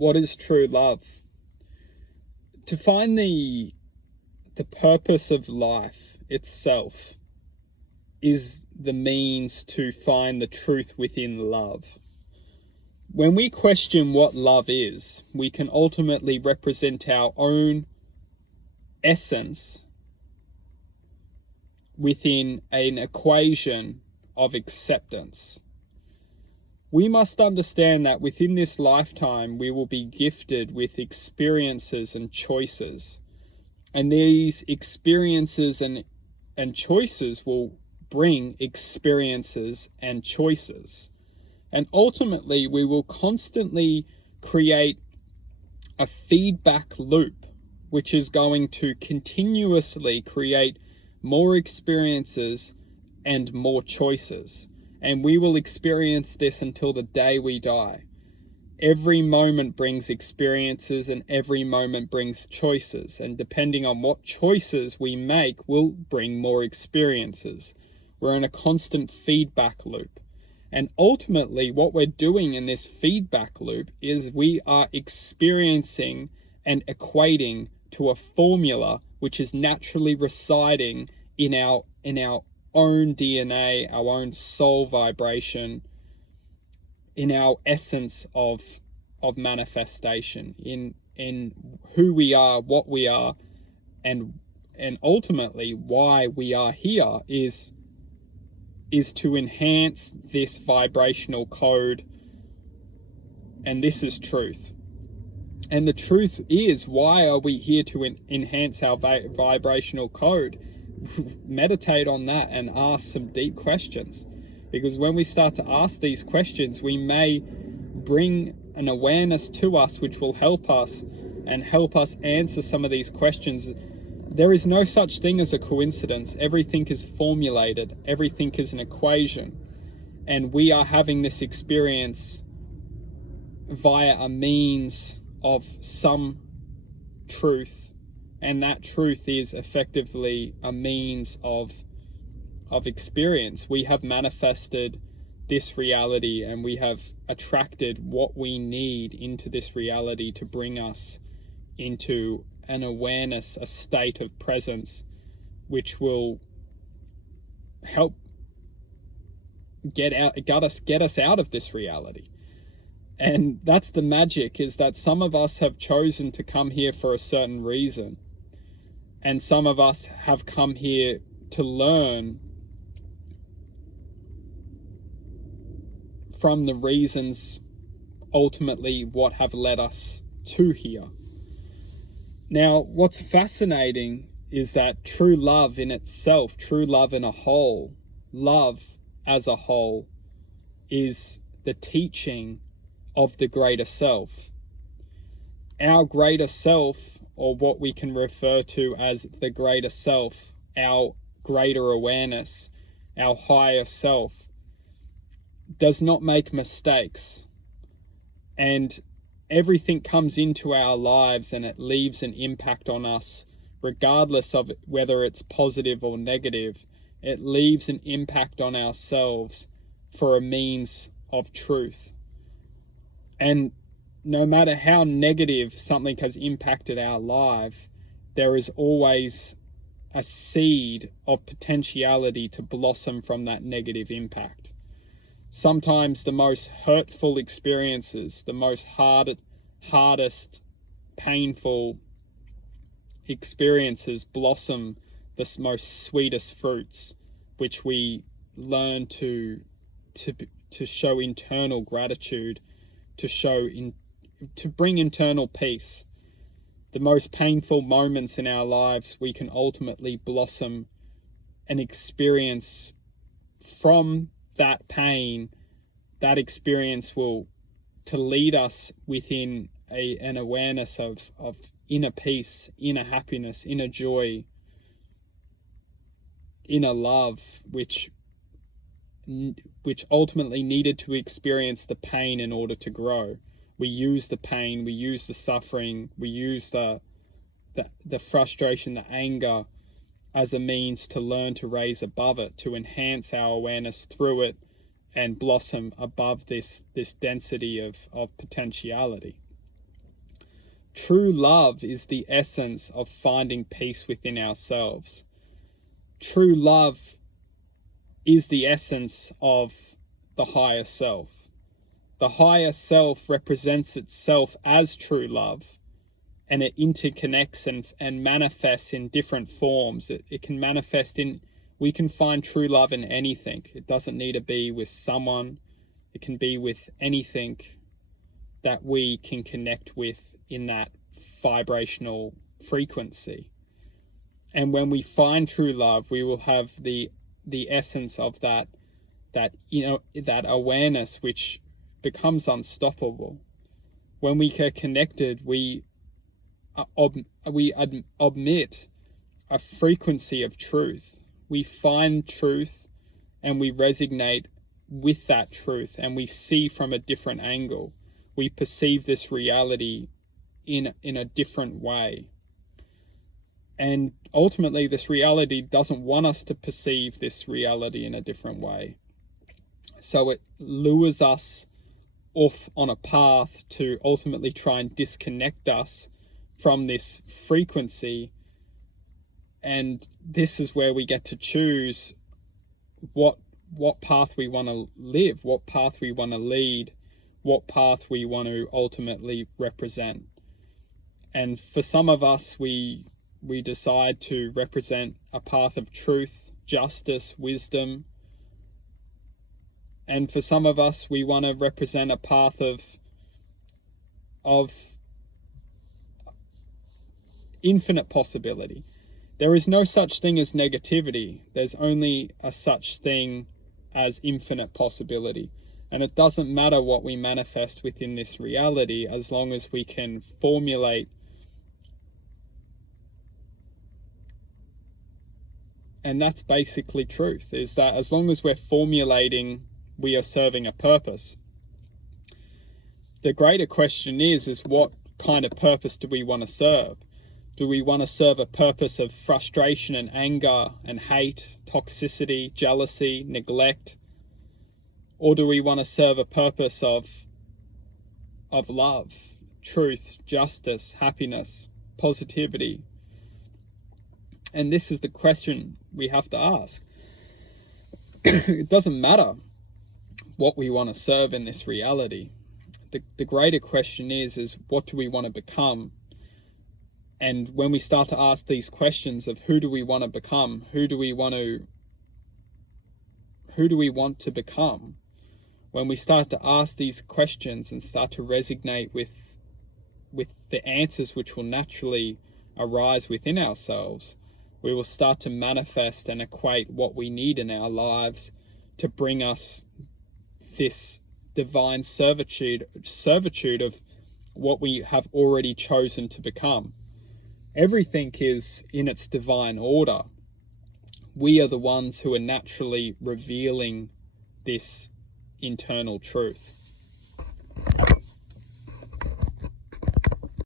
What is true love? To find the purpose of life itself is the means to find the truth within love. When we question what love is, we can ultimately represent our own essence within an equation of acceptance. We must understand that within this lifetime, we will be gifted with experiences and choices. And these experiences and choices will bring experiences and choices. And ultimately, we will constantly create a feedback loop, which is going to continuously create more experiences and more choices. And we will experience this until the day we die. Every moment brings experiences and every moment brings choices. And depending on what choices we make will bring more experiences. We're in a constant feedback loop. And ultimately, what we're doing in this feedback loop is we are experiencing and equating to a formula which is naturally residing in our own DNA, our own soul vibration, in our essence of manifestation, in who we are, what we are, and ultimately why we are here is to enhance this vibrational code. And this is truth. And the truth is, why are we here to enhance our vibrational code? Meditate on that and ask some deep questions. Because when we start to ask these questions, we may bring an awareness to us which will help us answer some of these questions. There is no such thing as a coincidence. Everything is formulated. Everything is an equation. And we are having this experience via a means of some truth. And that truth is effectively a means of experience. We have manifested this reality and we have attracted what we need into this reality to bring us into an awareness, a state of presence, which will help get us out of this reality. And that's the magic, is that some of us have chosen to come here for a certain reason, and some of us have come here to learn from the reasons ultimately what have led us to here. Now, what's fascinating is that true love in itself, true love in a whole, love as a whole, is the teaching of the greater self. Our greater self, or what we can refer to as the greater self, our greater awareness, our higher self, does not make mistakes. And everything comes into our lives and it leaves an impact on us, regardless of whether it's positive or negative. It leaves an impact on ourselves for a means of truth. And no matter how negative something has impacted our life, there is always a seed of potentiality to blossom from that negative impact. Sometimes the most hurtful experiences, the most hardest, painful experiences blossom the most sweetest fruits, which we learn to show internal gratitude, to bring internal peace. The most painful moments in our lives, we can ultimately blossom an experience from that pain. That experience will to lead us within an awareness of inner peace, inner happiness, inner joy, inner love, which ultimately needed to experience the pain in order to grow. We use the pain, we use the suffering, we use the frustration, the anger as a means to learn to raise above it, to enhance our awareness through it and blossom above this density of potentiality. True love is the essence of finding peace within ourselves. True love is the essence of the higher self. The higher self represents itself as true love, and it interconnects and manifests in different forms. It can manifest in, we can find true love in anything. It doesn't need to be with someone. It can be with anything that we can connect with in that vibrational frequency. And when we find true love, we will have the essence of that awareness which becomes unstoppable. When we are connected, we omit a frequency of truth. We find truth and we resonate with that truth, and we see from a different angle. We perceive this reality in a different way. And ultimately, this reality doesn't want us to perceive this reality in a different way. So it lures us off on a path to ultimately try and disconnect us from this frequency. And this is where we get to choose what path we want to live, what path we want to lead, what path we want to ultimately represent. And for some of us, we decide to represent a path of truth, justice, wisdom. And for some of us, we want to represent a path of infinite possibility. There is no such thing as negativity. There's only a such thing as infinite possibility. And it doesn't matter what we manifest within this reality, as long as we can formulate and that's basically truth, is that as long as we're formulating, we are serving a purpose. The greater question is what kind of purpose do we want to serve? Do we want to serve a purpose of frustration and anger and hate, toxicity, jealousy, neglect? Or do we want to serve a purpose of love, truth, justice, happiness, positivity? And this is the question we have to ask. It doesn't matter what we want to serve in this reality. The greater question is what do we want to become? And when we start to ask these questions of who do we want to become, who do we want to become, when we start to ask these questions and start to resonate with the answers which will naturally arise within ourselves, we will start to manifest and equate what we need in our lives to bring us this divine servitude of what we have already chosen to become. Everything is in its divine order. We are the ones who are naturally revealing this internal truth.